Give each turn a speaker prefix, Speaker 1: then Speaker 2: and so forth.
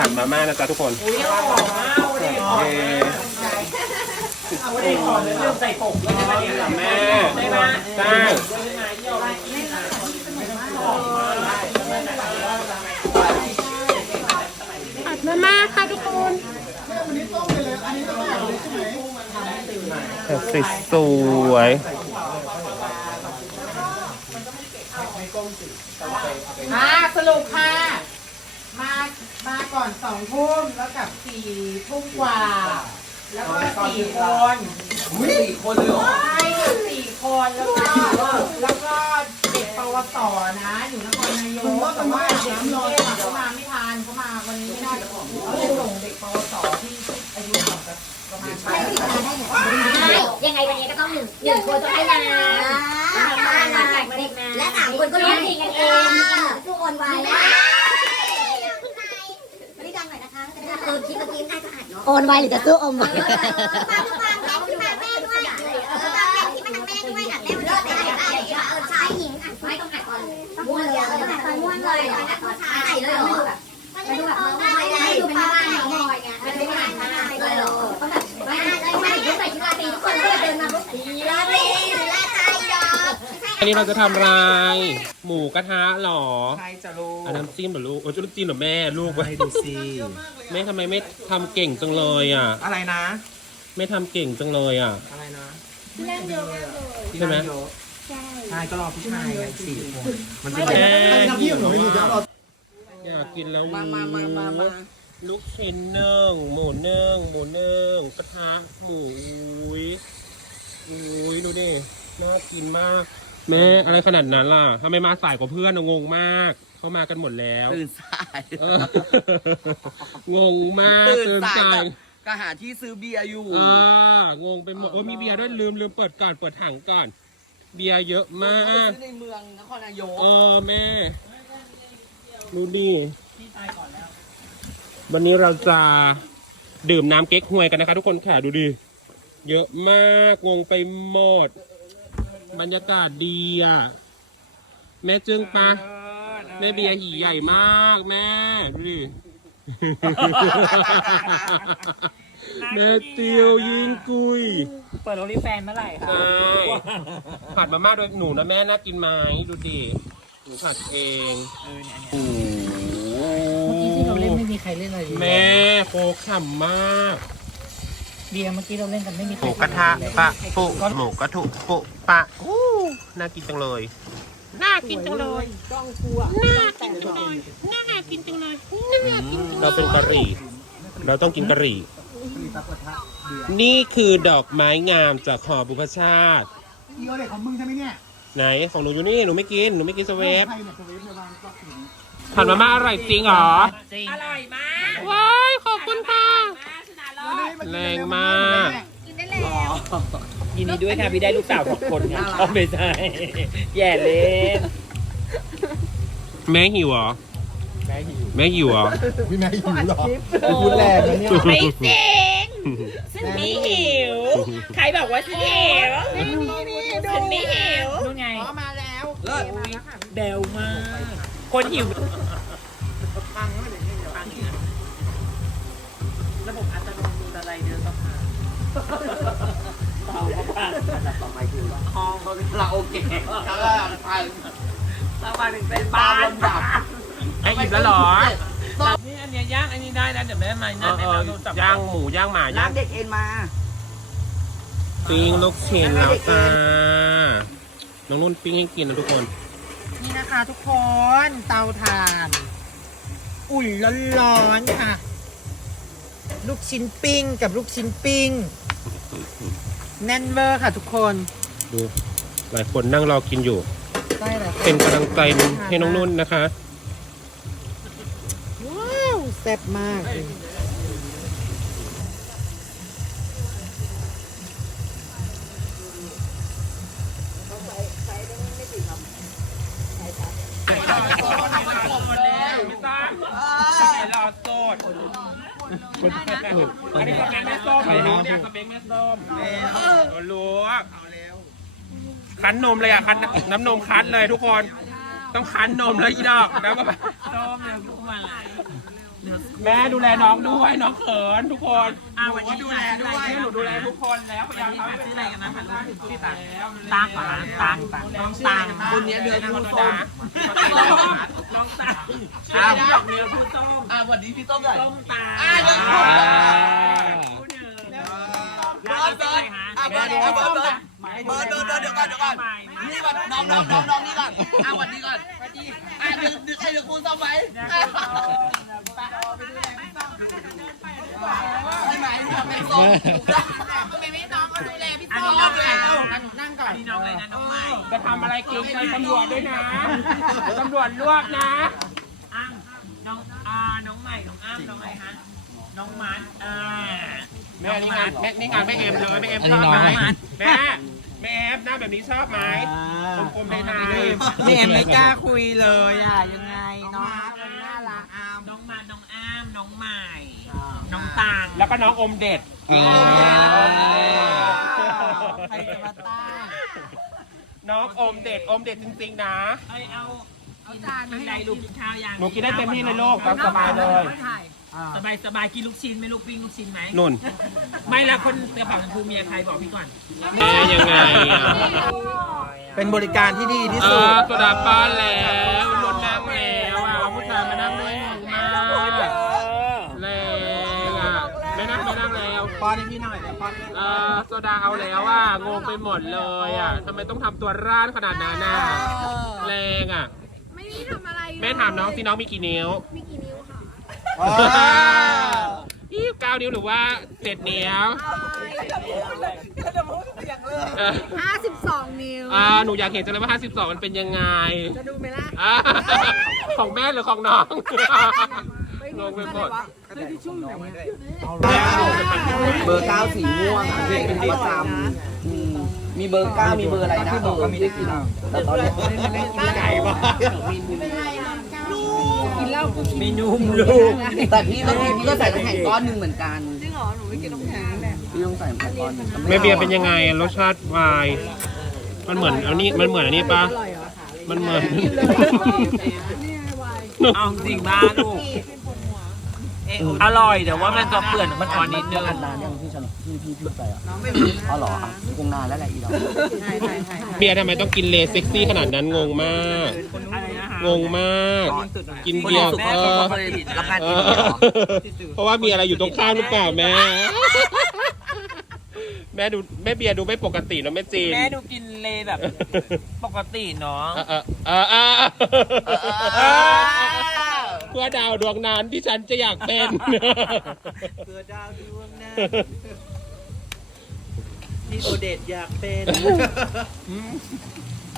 Speaker 1: หั่นมาม่านะจ๊ะทุกคน
Speaker 2: ใส่ปกแล้ว
Speaker 1: แม่ใช่ผัดมาม่าค่ะทุกคนแต่สวย
Speaker 2: สรุปค่ะมาก่อน2 ทุ่มแล้วกับ4 ทุ่มกว่าแล้วก็4 คน4 คนเลยเหรอใช่4 คนแล้วก็เด็กปวสนะอยู่นครนายกแต่ว่าเด็กน้อยเขามาไม่ทันเขามาวันนี้ไม่ได้เขาเลยส่งเด็กปวสที่อายุต่ำกับประมาณ
Speaker 3: ยังไงวันนี้ก็ต้องหนึ่งคนต้องให้นะและ3 คนก็รู้ดีกันเองทุกคนไว้ไม่ได้ดังหน่อยนะคะคลิปเมื่อกี้น่าจะอัดเนาะโอนไวหรือจะซื้ออมไวฟังแม่ที่มาแม่ด้วยฟังแม่ที่มาทางแม่ด้วยนะแม่เลิศแต่ชายหญิงอัดไม่ต้องอัดก่อนม้วนเลยต้องอัดก่อนม้วนเลยนะขอชายเลยเหรอไม่ดูแบบไม่ดูเป็นบ้านหน่อยไงไม่ได้อ่านมาเลยเหรอต้องแบบไม่ได้ใส่ชุดราตรีทุกคนก็เดินมาปุ๊บราตรีราตรีดอก
Speaker 1: อันนี้เราจะทำอะไรหมูกระทะหรอ
Speaker 2: ใช่จะลูก
Speaker 1: น้ำจิ้มเหรอลูกจะน้ำจิ้มเหรอแม่ลูกไป
Speaker 2: ดูสิ
Speaker 1: แม่ทำไมไม่ทำเก่งจังเลยอ่ะ
Speaker 2: อะไรนะ
Speaker 1: ไม่ทำเก่งจังเลยอ่ะ
Speaker 2: อะไรนะ
Speaker 3: นั่งเยอะมากเลย
Speaker 1: ใช่ไหม
Speaker 2: ใช่ก็รอผู้ชาย4 คนมันจะ
Speaker 1: อยากกินแล้วมาลูกชิ้นนึ่งหมูนึ่งกระทะหมูอุ้ยดูดิน่ากินมากแม่อะไรขนาดนั้นล่ะทำไมมาสายกว่าเพื่อนงงมากเขามากันหมดแล้ว
Speaker 2: ตื่นสาย
Speaker 1: งงมากตื่นสาย
Speaker 2: ก็หาที่ซื้อเบียร์อยู่
Speaker 1: งงไปหมดมีเบียร์ด้วยลืมเปิดถังก่อนเบียร์เยอะมาก
Speaker 2: ในเมืองนครนายก
Speaker 1: แม่ดูดิวันนี้เราจะดื่มน้ำเก๊กฮวยกันนะคะทุกคนค่ะดูดิเยอะมากงงไปหมดบรรยากาศดีอ่ะแม่จึงปะแม่เบียร์หีใหญ่มากแม่ดูดิแม่เตียวยิงกุย
Speaker 2: เปิดโอลิแฟนเมื่อไหร่คะ
Speaker 1: ใช่ผัดมาม่าโดยหนูนะแม่น่ากินไหมดูดิหนูผัดเอง
Speaker 2: เมื่อกี้ที่เราเล่นไม่มีใครเล่นอะไร
Speaker 1: แม่โคขำมาก
Speaker 2: เบียร์เมื่อกี้เราเล่นกันไม่มี
Speaker 1: หมูกระทะปะปุหมูกระทุปุปะน่ากินจังเลยน่ากินจังเลยน่ากินจังเลยน่ากินจังเลยเราเป็นกะหรี่เราต้องกินกะหรี่นี่คือดอกไม้งามจากหอบุพชาติ
Speaker 4: อีโอเด็กของมึงใช่ไหมเนี่ย
Speaker 1: ไหนของหนูอยู่นี่หนูไม่กินสเวฟผัดมาม่าอร่อยจริงเหรอ
Speaker 2: อร่อยมาก
Speaker 1: ว้ายขอบคุณค่ะแรงมาก
Speaker 3: กินได้แล้ว
Speaker 2: ยินดีด้วยค่ะพี่ได้ลูกสาว2 คนค่ะเขาไม่ใช่แย่เล่น
Speaker 1: แม่หิวเหรอแม่หิวเหรอ
Speaker 4: พี่แม่หิวเหรอพูดแรงนะเนี่ย
Speaker 2: ไม่จริงฉันไม่หิวใครบอกว่าฉันหิวฉันไม่หิวนู่นไง
Speaker 4: มาแล้ว
Speaker 2: เดวมากคนหิว
Speaker 4: พังไม่ได้เนี่ย
Speaker 2: ระบบอัตโนมัติอะไรเดือนต่อมาเบาๆบ้างต่อไปคือห้องเขาเราโอเคไปเรามาถึงเป็นบ้านลำดับ
Speaker 1: ไอ้อิ่มแล้วเหรอ
Speaker 2: นี่อันนี้ย่างอันนี้ได้นะเดี๋ยวแม่มานั่น
Speaker 1: ย่างหมูย่างหมาย่าง
Speaker 2: เด็กเอ็นมา
Speaker 1: ปิ้งลูกชิ้นแล้วจ้าน้องนุ่นปิ้งให้กินนะทุกคน
Speaker 2: นี่นะคะทุกคนเตาถ่านอุ่นร้อนๆค่ะลูกชิ้นปิ้งกับลูกชิ้นปิ้งแน่นเวอร์ค่ะทุกคน
Speaker 1: ดูหลายคนนั่งรอกินอยู่เป็นกำลังใจให้น้องนุ่นนะคะ
Speaker 2: ว้าวแซ่บมาก
Speaker 1: อันนี้สเปกแม่ส้มรู้เนี่ยสเปกแม่ส้มรู้คั้นนมเลยอ่ะคั้นน้ำนมคั้นเลยทุกคนต้องคั้นนมแล้วอีดอกแล้วก็แบบ
Speaker 2: ส้มเลยทุกวัน
Speaker 1: แม่ดูแลน้องด้วยน้องเขินทุกคน
Speaker 2: วันนี้ดูแลด้วย
Speaker 1: หนูดูแลทุกคนแล้วพยายามทำให้เป็นอะไรกันนะพี่ตัง
Speaker 2: ตังก่อนนะตังน้องตังคนนี้เดือนผู้ส้ม
Speaker 1: น้องตัง
Speaker 2: ดอกเนื้อผู้ส้มวันนี้พี่ส้มเลยส้มตาเดินเดี๋ยวก่อนนี่ก่อนน้องนี่ก่อนวันนี้ก่อนดึกให้เดี๋ยวคุณส้มไหมไม่ไหมไม่ส้มไม่น้องก็ดูแลพี่ส้มนั่งก่อนพี่น้องเลยนะน้องใหม่
Speaker 1: จะทำอะไรเกรงใจตำรวจด้วยนะตำรวจลวกนะ
Speaker 2: น้องใหม่น้องอ้ำน้องอะไรฮะน้องมัด
Speaker 1: แม่นี่งานแม่เอ็มเลยแม่เอ็มชอบไหมแม่เอ็มหน้าแบบนี้ชอบไหมกลมๆใน
Speaker 2: แม่ไม่กล้าคุยเลยยังไงน้องน่ารักน้องมัดน้องอ้ำน้องใหม่น้องตัง
Speaker 1: แล้วก็น้องอมเด็ด
Speaker 2: ใครจะมาตั้ง
Speaker 1: น้องอมเด็ดจริงๆนะ
Speaker 2: เอาจานมาให้ไรลูกกินข้าวยัง
Speaker 1: หนูกินได้เต็มที่เลยลูกตามสบายเลย
Speaker 2: สบายกินลูกชิ้นไหมลูกปิ้งลูกชิ้นไหม
Speaker 1: นุ่น
Speaker 2: ไม่ละคนกระเป๋าคือเมียใครบอกพี่ก่อน
Speaker 1: แม่ยังไงอ่ะ
Speaker 4: เป็นบริการที่ดีที่สุด
Speaker 1: ตัวดาป้านแล้วรถนั่งแล้วอ่ะผู้ชายมานั่งด้วยงงมากแรงอ่ะไม่นั่งแล้ว
Speaker 4: ป้อนให้พี่หน่อยเดี๋ยวป้อนให้
Speaker 1: โซดาเอาแล้วอ่ะงงไปหมดเลยอ่ะทำไมต้องทำตัวร่านขนาดนั้นน่ะแรงอ่ะ
Speaker 3: ไม่ได้ทำอะไร
Speaker 1: แม่ถามน้องสิน้องมีกี่นิ้ว
Speaker 3: มีกี่นิ้วค่ะ
Speaker 1: 29 นิ้วหรือว่า7นิ้ว
Speaker 3: 52 นิ้ว
Speaker 1: หนูอยากเห็นจังเลยว่า 52 มันเป็นยังไง
Speaker 3: จะดูไหมล่ะ
Speaker 1: ของแม่หรือของน้องงงไปหมด
Speaker 5: เบอร์ 9 สีม่วงเป็นประจำมีเบอร์ 9 มีเบอร์อะไรนะเบอร์ไม่ได้กินแต่ตอนนี้
Speaker 1: ไก่บ้า
Speaker 3: กินเหล้ากูกิน
Speaker 5: มีนุ่มลูกแต่พี่ก็ใส่น้ำแข็งก้อนหนึ่งเหมือนกัน
Speaker 3: จริงเหรอ หนูไม่กินน้ำแข็งแหละ
Speaker 5: พี่ต้องใส่น้ำแข็งก้อนหนึ่ง
Speaker 1: แม่เบียร์เป็นยังไงรสชาติวายมันเหมือนอันนี้มันเหมือนอันนี้ปะมันเหมือน
Speaker 2: เอาจริงบ้าลูกอร่อยแต่ว่ามันจะเปื่อนมันอ่อนนิดนึง
Speaker 5: อันนานยังพี่ใส่อ่ะอ๋อเหรอคงนานแล้วแหละอีดอก
Speaker 1: เบียร์ทำไมต้องกินเลเซ็กซี่ขนาดนั้นงงมาก งงมาก กินเบียร์
Speaker 5: แม่เขาก็เลยรับงานกินเ
Speaker 1: เพราะว่ามีอะไรอยู่ตรงข้างหรือเปล่าแม่ แม่เบียร์ดูไม่ปกตินะแม่จีน
Speaker 2: แม่ดูกินเลยแบบปกติเนาะ
Speaker 1: เพื่อดาวดวงนั้นที่ฉันจะอยากเป็น
Speaker 5: เพื่อดาวดวงนั้นที่โอเดตอยากเป็น